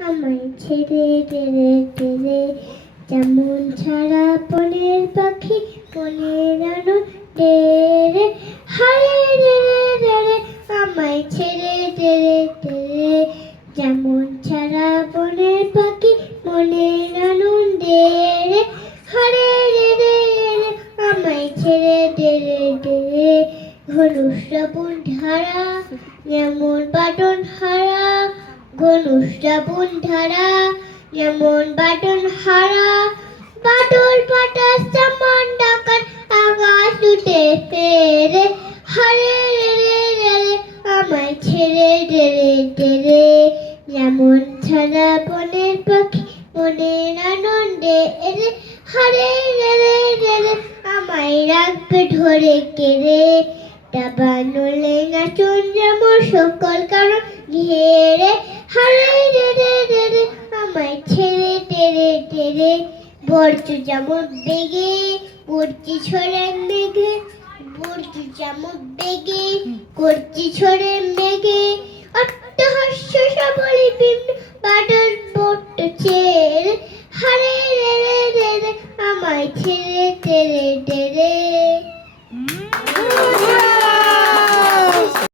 আমায় ছেড়ে টেরে টেরে যেমন ছাড়া বনের পাখি মনের আনন্দে রে হারে রে রে রে আমায় ছেড়ে টেরে টেরে যেমন ছাড়া বনের পাখি মনের আনন্দে রে হারে রে রে রে আমায় ছেড়ে টেরে টেরে ঘন শ্রাবণ ধারা যেমন বাটন হারা ঘন শ্রাবণ ধারা যেমন বাটন হারা বাদল বাতাস যেমন ডাকাত আকাশ উঠে ফেরে হারে রে রে রে রে আমায় ছেড়ে টেরে টেরে যেমন ছাড়া বনের পাখি মনের আনন্দে রে হারে রে রে রে রে আমায় রাখবে ধরে কেড়ে দাবানলে নাচন যেমন সকল কারণ ঘেরে হারে রে রে রে রে আমায় ছেড়ে টেরে টেরে বর্জ যেমন বেগে করছি ছড়ে মেঘে বর্জ যেমন বেগে করছি ছড়ে মেঘে অট্টহাস্য সবলি বিম্ব বাদল পড়ছে হারে রে রে রে রে আমায় ছেড়ে টেরে টেরে